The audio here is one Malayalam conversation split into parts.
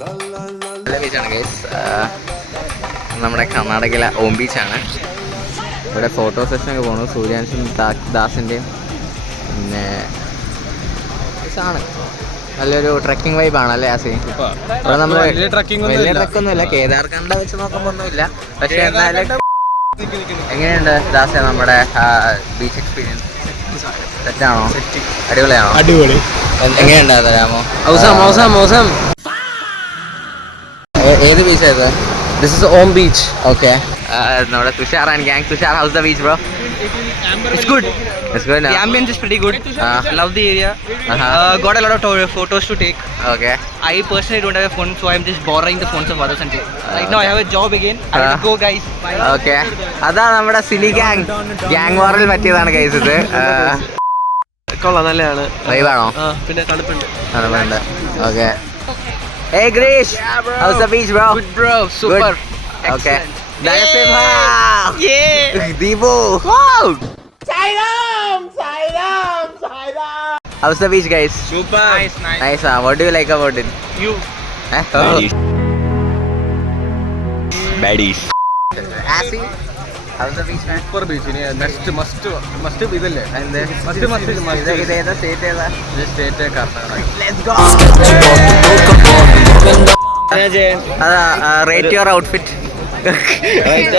നല്ല ബീച്ചാണ് ഗൈസ്. നമ്മുടെ കർണാടകയിലെ ഓം ബീച്ചാണ്. ഇവിടെ ഫോട്ടോ സെഷനൊക്കെ പോകണം. സൂര്യാൻസും ദാസിൻ്റെയും പിന്നെ ആണ്. നല്ലൊരു ട്രക്കിംഗ് വൈബാണ് അല്ലേ ആസി? ഇവിടെ നമ്മൾ വലിയ ട്രക്കൊന്നുമില്ല, കേദാർഖണ്ഡ് വെച്ച് നോക്കുമ്പോൾ ഒന്നുമില്ല. പക്ഷേ എന്നാലും എങ്ങനെയുണ്ട് ദാസ നമ്മുടെ ബീച്ച് എക്സ്പീരിയൻസ്? സെറ്റാണോ? അടിപൊളിയാണോ? അടിപൊളി. എങ്ങനെയുണ്ട് തരാമോ? ഏത് ബീച്ചായത്? This is Om Beach. Okay. നമ്മുടെ Tushar and gang. Tushar, how's the beach, bro? It's good. It's good. The ambience is pretty good. Love the area. Got a lot of photos to take. Okay. I personally don't have a phone, so I'm just borrowing the phones of others and take. Right now I have a job again. I have to go, guys. Bye. Okay. അതാ നമ്മുടെ സിലി ഗ്യാങ്. ഗ്യാങ് വാറിൽ പറ്റിയതാണ് ഗൈസ് ഇത്. കൊള്ളാം, നല്ലതാണ്. വൈബാണോ? പിന്നെ തണുപ്പുണ്ട്. തണുപ്പുണ്ട്. Okay. Hey Grish, how's the beach, bro? Good, bro. Super. Good. Okay. Narasimha. Yeah. Deepu. Wow. How's the beach, guys? Super. Nice. Nice. What do you like about it? You. Baddies. Assi, how's the beach, man? Super beach. Next must idelle. And Must. ഇത് ഏതാ state ഏതാ? State Karnataka. Let's go. അതാ rate your outfit. Right,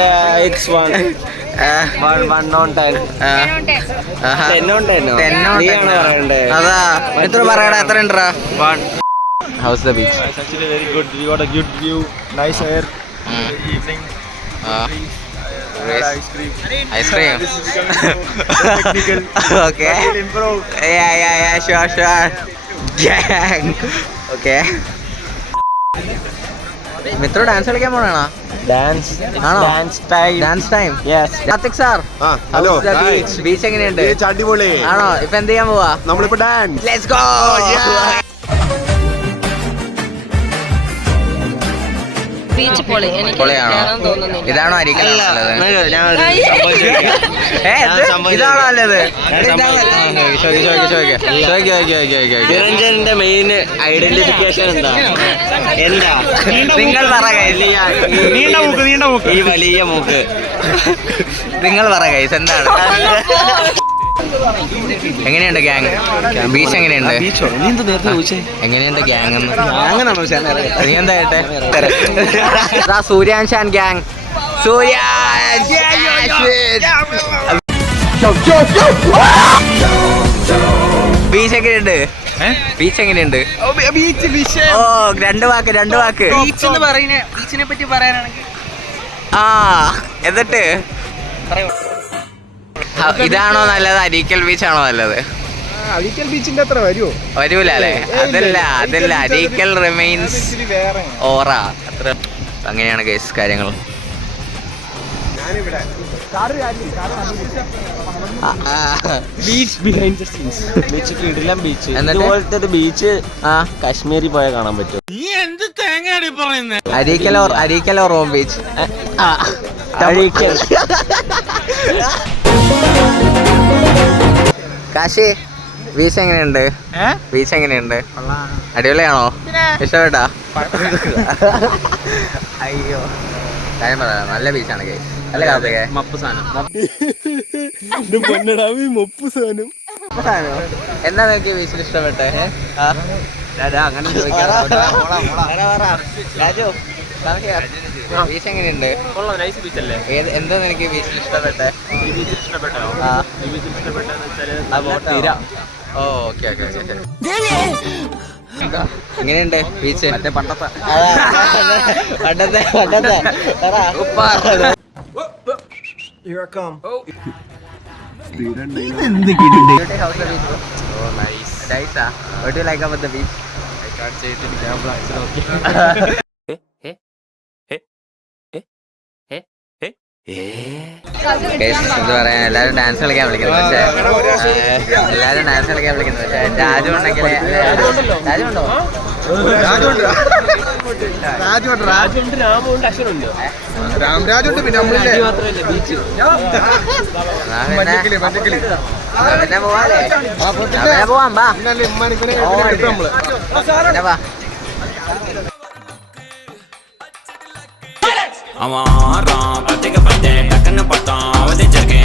it's 1 on 10. 10 on 10. അതാ എത്ര പറയടാ, എത്ര ഉണ്ടോ? 1. How's the beach? It's actually very good. We got a good view, nice air. Evening. Ice cream. Ice cream. Technical. Okay. We'll improve. Yeah. Sure. Gang. Okay. Mithra dance കളിക്കാൻ പോണാണോ? Dance. ആണോ? Dance time. Dance time. Yes. Karthik sir, hello. Beach എങ്ങനെയുണ്ട്? അടിപൊളി ആണോ? ഇപ്പൊ എന്ത് ചെയ്യാൻ പോവാ? നമ്മളിപ്പോ ഡാൻസ്. Let's go. ബീച്ച് പൊളി. എനിക്ക് പൊളിയാണോ? കേറാൻ തോന്നുന്നില്ല. ഇതാണോ അരിക്കൽ നല്ലത്? ഇതാണോ നല്ലത്? നിരഞ്ജന്റെ മെയിൻ ഐഡന്റിഫിക്കേഷൻ എന്താ? നിങ്ങൾ പറ ഗൈസ്. നീണ്ട മൂക്ക്. ഈ വലിയ മൂക്ക്. നിങ്ങൾ പറ ഗൈസ്, എന്താണ്? എങ്ങനെയുണ്ട് ഗ്യാങ്? ബീച്ച് എങ്ങനെയുണ്ട്? എങ്ങനെയുണ്ട് ഗ്യാങ് എന്ന്? നീ എന്താ കേട്ടെ? Suryansh and gang. ബീച്ച് എങ്ങനെയുണ്ട്? ബീച്ച് എങ്ങനെയുണ്ട്? ഓ, രണ്ട് വാക്ക്. ബീച്ചിനെ പറ്റി പറയാനാണെങ്കിൽ എന്നിട്ട് ഇതാണോ നല്ലത്, അരീക്കൽ ബീച്ചാണോ നല്ലത്? അരീക്കൽ ബീച്ചിന്റെ അത്ര വരൂല അല്ലേ? അതല്ല അരീക്കൽ റിമൈൻസ് ഓറ അത്ര. അങ്ങനെയാണ് ഗൈസ് കാര്യങ്ങൾ. Beach behind the scenes. Beach കിടിലം ബീച്ച്. ഇതുപോലത്തെ ഒരു ബീച്ച് കാശ്മീരിൽ പോയാൽ കാണാൻ പറ്റും. Areekal or Om beach? Areekal. Kashi, beach എങ്ങനെയുണ്ട്? ബീച്ച് എങ്ങനെയുണ്ട്? അടിപൊളിയാണോ? ഇഷ്ടപ്പെട്ടാ? അയ്യോ, കാര്യം പറയാം, നല്ല ബീച്ചാണ് ഗൈസ്. അല്ലേ കാർത്തികേ? മപ്പ് സാധനം. എന്താ നിനക്ക് ബീച്ചിൽ ഇഷ്ടപ്പെട്ടെ? അങ്ങനെ രാജു, ബീച്ച് എങ്ങനെയുണ്ട്? നൈസ് ബീച്ച് അല്ലേ? എന്താ നിനക്ക് ബീച്ചിൽ ഇഷ്ടപ്പെട്ടെ? ഈ ബീച്ചിൽ ഇഷ്ടപ്പെട്ടോ? ഈ ബീച്ചിൽ ഇഷ്ടപ്പെട്ടെന്ന് വെച്ചാൽ ഓ, ഓക്കെ. എങ്ങനെയുണ്ട് ബീച്ച്? പണ്ടത്തെ Here I come. How's the beach, bro? Oh, nice. Nice, ah. What do you like about the beach? I can't say it in camera. It's okay. എന്താ പറയാ, എല്ലാരും ഡാൻസ് കളിക്കാൻ വിളിക്കുന്നത്. പക്ഷേ രാജു ഉണ്ടെങ്കിൽ രാജുണ്ടോ? രാജുണ്ട്, രാമുണ്ട്, അശ്വനുണ്ട്. രാംരാജുണ്ട്, പിന്നെ മാത്രമല്ല ബീച്ച്. പിന്നെ പോവാല്ലേ? പോവാം, വാ. നമ്മള് പിന്നെ വാ. அவன் ஆறான் பத்திக்க பத்தே டக்குன்னு பார்த்தான் அவதிச்சிருக்கேன்